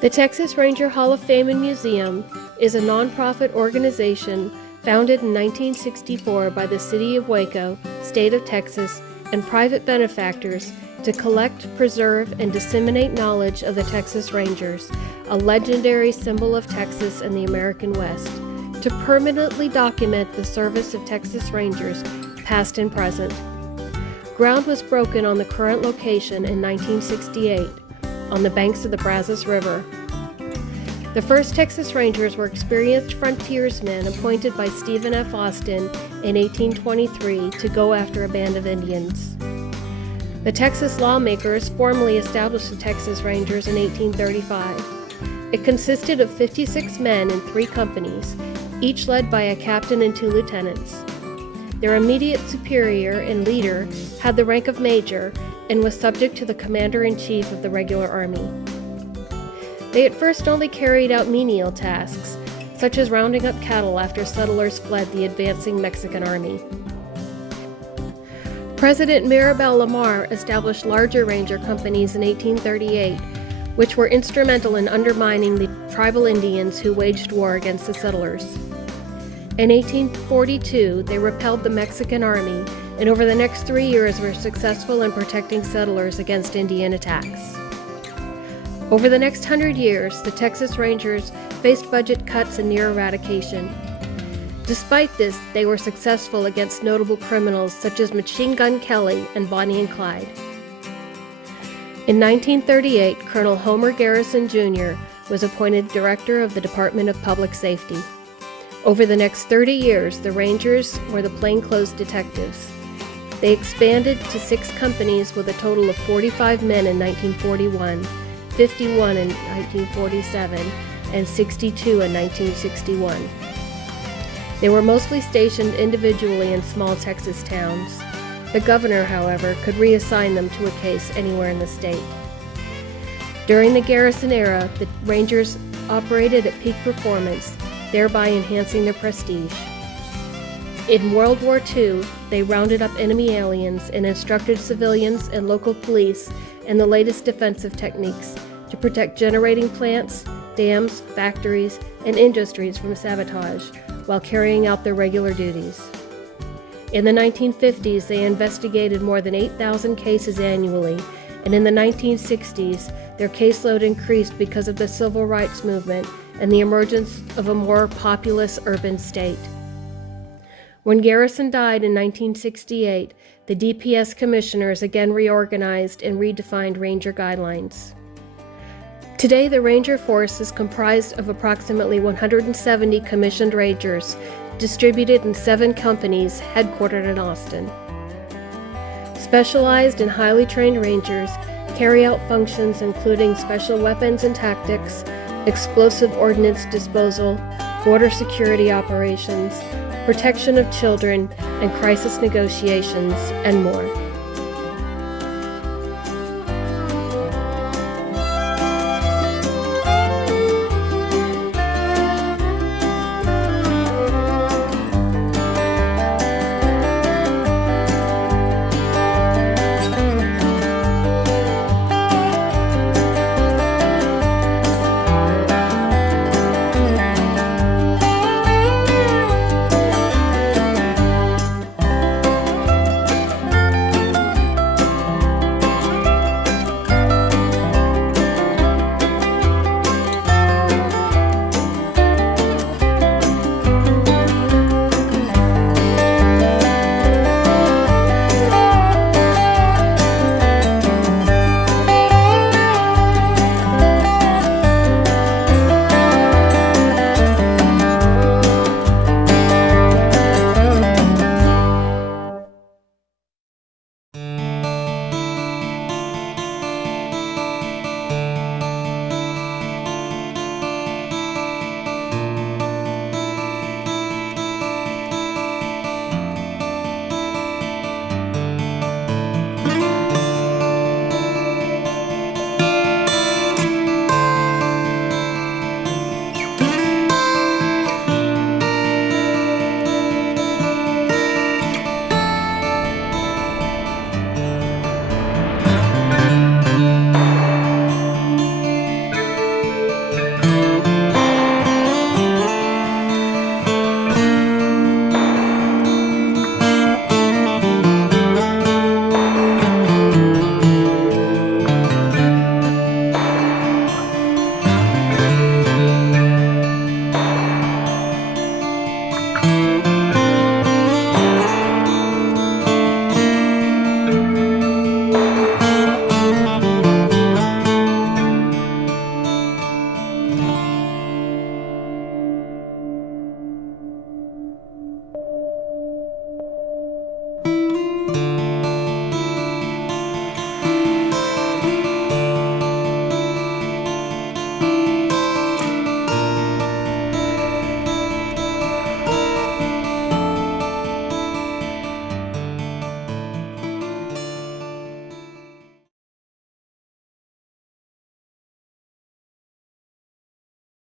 The Texas Ranger Hall of Fame and Museum is a nonprofit organization founded in 1964 by the City of Waco, State of Texas, and private benefactors to collect, preserve, and disseminate knowledge of the Texas Rangers, a legendary symbol of Texas and the American West, to permanently document the service of Texas Rangers, past and present. Ground was broken on the current location in 1968 on the banks of the Brazos River. The first Texas Rangers were experienced frontiersmen appointed by Stephen F. Austin in 1823 to go after a band of Indians. The Texas lawmakers formally established the Texas Rangers in 1835. It consisted of 56 men in 3 companies, each led by a captain and 2 lieutenants. Their immediate superior and leader had the rank of major and was subject to the commander-in-chief of the regular army. They at first only carried out menial tasks, such as rounding up cattle after settlers fled the advancing Mexican army. President Mirabel Lamar established larger ranger companies in 1838, which were instrumental in undermining the tribal Indians who waged war against the settlers. In 1842, they repelled the Mexican army, and over the next 3 years were successful in protecting settlers against Indian attacks. Over the next 100 years, the Texas Rangers faced budget cuts and near eradication. Despite this, they were successful against notable criminals such as Machine Gun Kelly and Bonnie and Clyde. In 1938, Colonel Homer Garrison Jr. was appointed director of the Department of Public Safety. Over the next 30 years, the Rangers were the plainclothes detectives. They expanded to 6 companies with a total of 45 men in 1941, 51 in 1947, and 62 in 1961. They were mostly stationed individually in small Texas towns. The governor, however, could reassign them to a case anywhere in the state. During the Garrison era, the Rangers operated at peak performance, thereby enhancing their prestige. In World War II, they rounded up enemy aliens and instructed civilians and local police in the latest defensive techniques to protect generating plants, dams, factories, and industries from sabotage while carrying out their regular duties. In the 1950s, they investigated more than 8,000 cases annually, and in the 1960s, their caseload increased because of the civil rights movement and the emergence of a more populous urban state. When Garrison died in 1968, the DPS commissioners again reorganized and redefined Ranger guidelines. Today, the Ranger force is comprised of approximately 170 commissioned Rangers, distributed in 7 companies headquartered in Austin. Specialized and highly trained Rangers carry out functions including special weapons and tactics, explosive ordnance disposal, border security operations, protection of children, and crisis negotiations, and more.